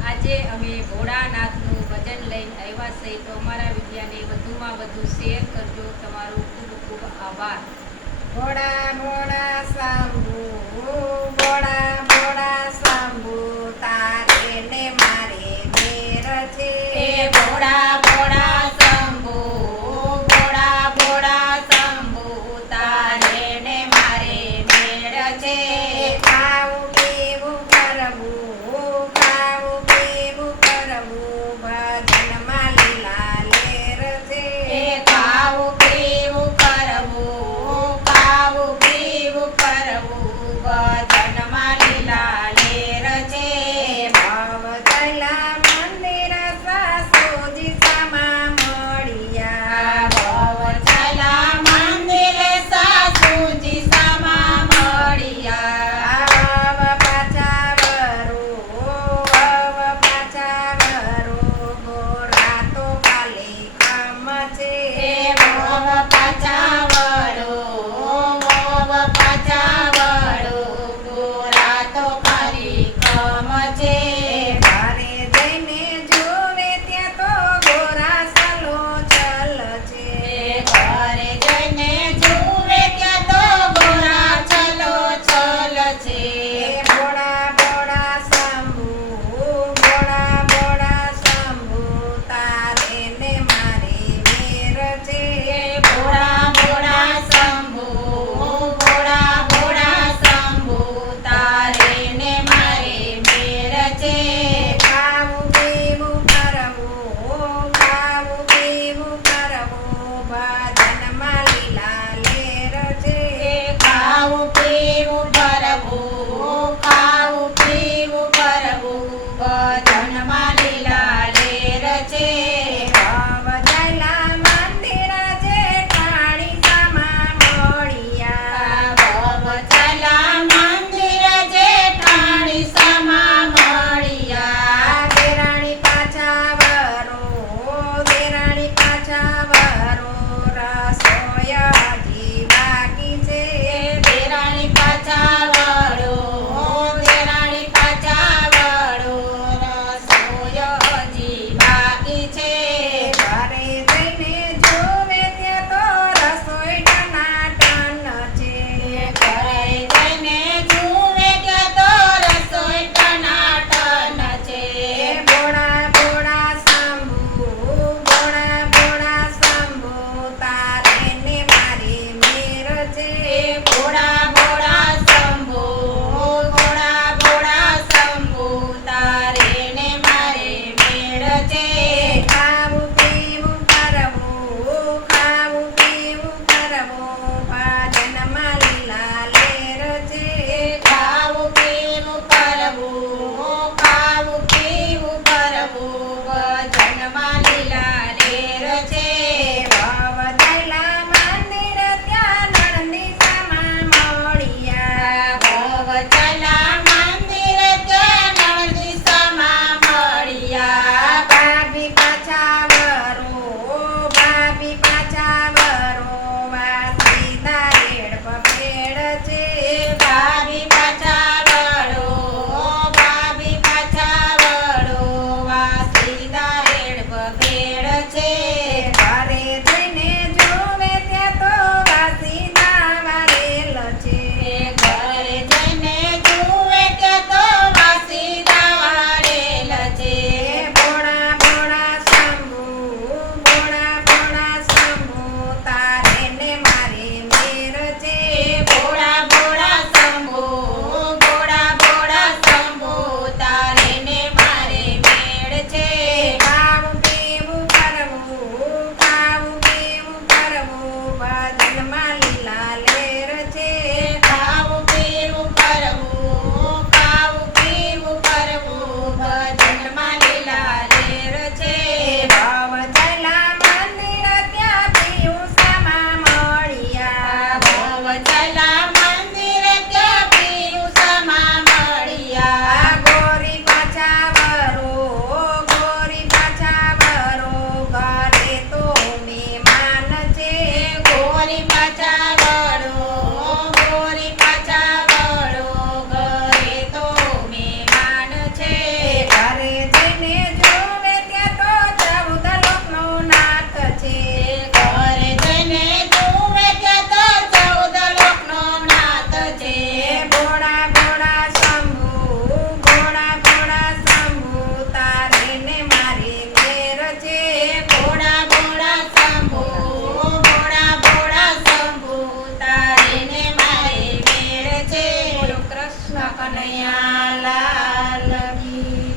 આજે અમે ભોળાનાથનું ભજન લઈને આવ્યા છે તો અમારા વિડીયાને વધુમાં વધુ શેર કરજો. તમારો ખૂબ ખૂબ આભાર. ભોળા મોડા સાંભળો temporada.